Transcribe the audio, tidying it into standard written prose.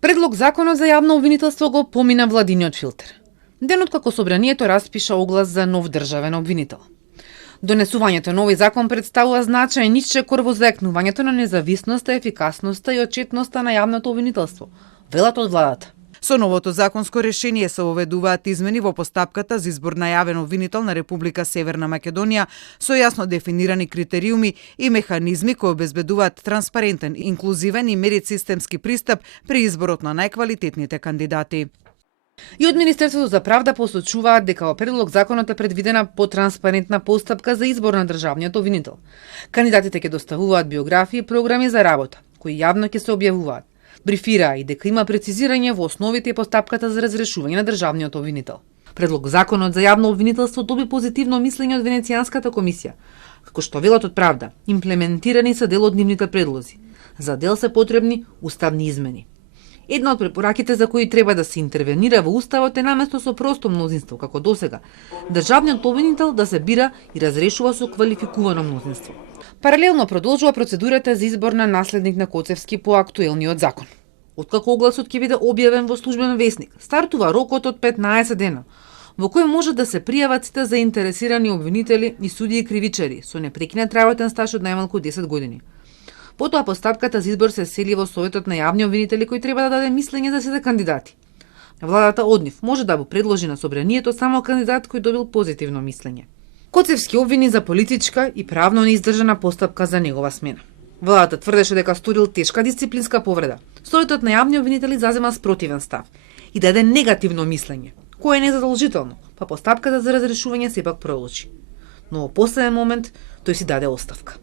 Предлог законот за јавно обвинителство го помина владиниот филтер. Денот како собранието распиша оглас за нов државен обвинител. Донесувањето на овој закон представува значаен исчекор во заекнувањето на независноста, ефикасноста и отчетноста на јавното обвинителство, велат од владата. Со новото законско решение се воведуваат измени во постапката за избор на јавен обвинител на Република Северна Македонија со јасно дефинирани критериуми и механизми кои обезбедуваат транспарентен, инклузивен и меритсистемски пристап при изборот на најквалитетните кандидати. И од Министерството за правда посочуваат дека во предлог законот е предвидена потранспарентна постапка за избор на државниот обвинител. Кандидатите ќе доставуваат биографии и програми за работа, кои јавно ќе се објавуваат. Брифираа и дека има прецизирање во основите и постапката за разрешување на државниот обвинител. Предлог законот за јавно обвинителство доби позитивно мислење од Венецијанската комисија. Како што велат од правда, имплементирани се дел од нивните предлози. За дел се потребни уставни измени. Една од препораките за кои треба да се интервенира во уставот е наместо со просто мнозинство, како досега, државниот обвинител да се бира и разрешува со квалификувано мнозинство. Паралелно продолжува процедурата за избор на наследник на Коцевски по актуелниот закон. Откако огласот ќе биде објавен во службен весник, стартува рокот од 15 дена, во кој може да се пријават сите заинтересирани обвинители и судии и кривичари со непрекинат работен стаж од најмалку 10 години. Потоа постапката за избор се сели во Советот на јавни обвинители кој треба да даде мислење за сите кандидати. Владата од нив може да го предложи на собранието само кандидат кој добил позитивно мислење. Коцевски обвини за политичка и правно неиздржана постапка за негова смена. Владата тврдеше дека сторил тешка дисциплинска повреда. Советот на јавни обвинители зазема спротивен став и даде негативно мислење, кое е незадолжително, па постапката за разрешување сепак продолжи. Но во последен момент тој си даде оставка.